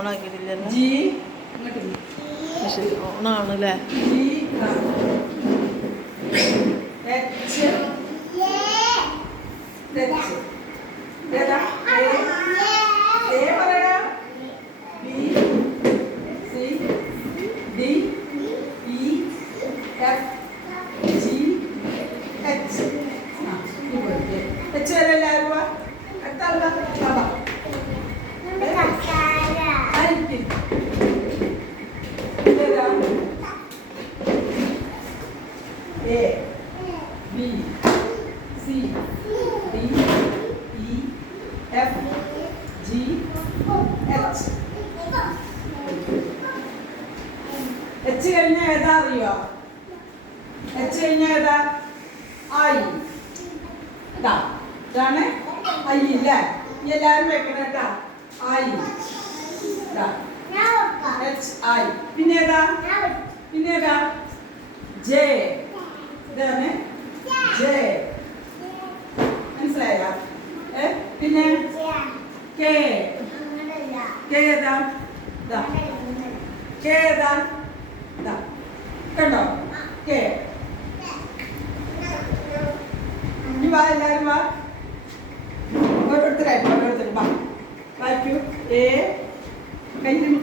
ഓണാക്കിയിട്ടില്ലല്ലോ. G ശരി ഓണാണല്ലേ. H കഴിഞ്ഞാൽ ഏതാ അറിയോ? എച്ച് കഴിഞ്ഞാൽ ഏതാ? ഐ. ഇതാണ് ഐ ഇല്ലേ? എല്ലാരും വെക്കണം കേട്ടാ. I H I. പിന്നെ ഏതാ? ജെ. ഇതാണ് ജെ. മനസ്സിലായ? പിന്നെ കെ. കെ ഏതാ? കെ ഏതാ? കണ്ടോ? കെ. ഇനി വാ, എല്ലാരും വാ. ഓരോരുത്തരായിട്ട് വായിക്കൂ. എ കയ്യിൽ